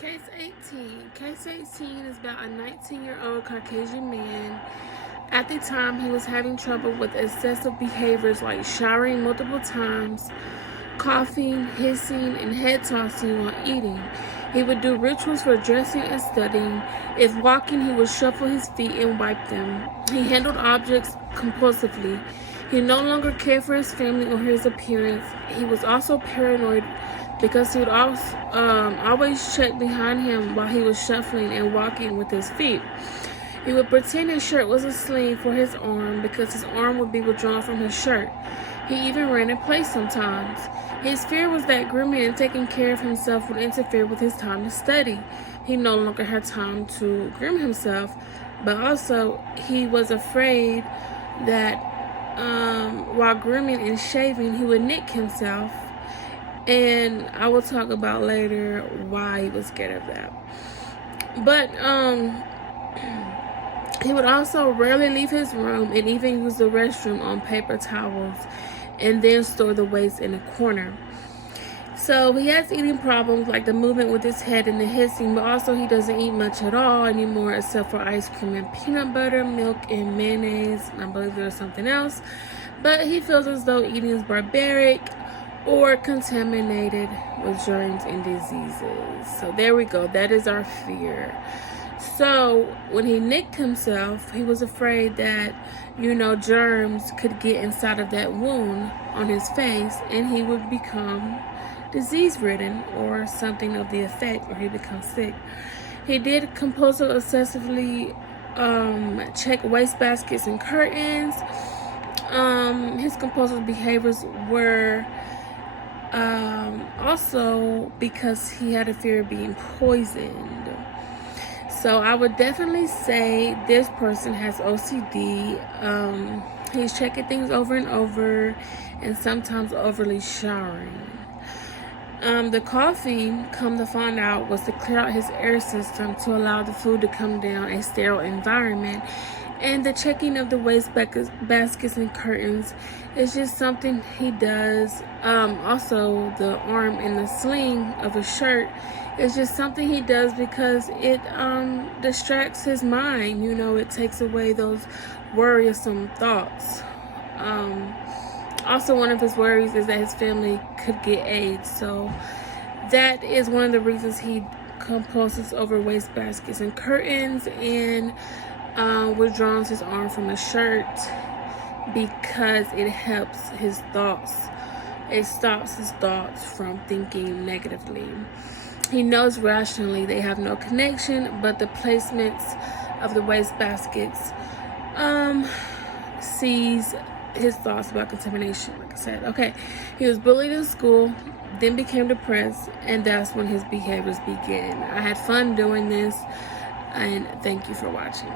Case 18. Case 18 is about a 19-year-old Caucasian man. At the time, he was having trouble with excessive behaviors like showering multiple times, coughing, hissing, and head tossing while eating. He would do rituals for dressing and studying. If walking, he would shuffle his feet and wipe them. He handled objects compulsively. He no longer cared for his family or his appearance. He was also paranoid because he would always check behind him while he was shuffling and walking with his feet. He would pretend his shirt was a sling for his arm because his arm would be withdrawn from his shirt. He even ran in place sometimes. His fear was that grooming and taking care of himself would interfere with his time to study. He no longer had time to groom himself, but also he was afraid that while grooming and shaving, he would nick himself. And I will talk about later why he was scared of that. But he would also rarely leave his room and even use the restroom on paper towels and then store the waste in a corner. So he has eating problems like the movement with his head and the hissing, but also he doesn't eat much at all anymore except for ice cream and peanut butter, milk, and mayonnaise. And I believe there's something else. But he feels as though eating is barbaric or contaminated with germs and diseases. So there we go. That is our fear. So when he nicked himself, he was afraid that, germs could get inside of that wound on his face and he would become disease-ridden or something of the effect, or he becomes sick. He did compulsive obsessively check wastebaskets and curtains. His compulsive behaviors were also because he had a fear of being poisoned. So I would definitely say this person has OCD. He's checking things over and over and sometimes overly showering. The coughing, come to find out, was to clear out his air system to allow the food to come down a sterile environment. And the checking of the waste baskets and curtains is just something he does. Also, the arm in the sling of a shirt is just something he does because it distracts his mind. It takes away those worrisome thoughts. Also, one of his worries is that his family could get AIDS. So that is one of the reasons he compulses over waste baskets and curtains and withdraws his arm from a shirt, because it helps his thoughts. It stops his thoughts from thinking negatively. He knows rationally they have no connection, but the placements of the waste baskets sees his thoughts about contamination, like I said. Okay, he was bullied in school, then became depressed, and that's when his behaviors began. I had fun doing this, and thank you for watching.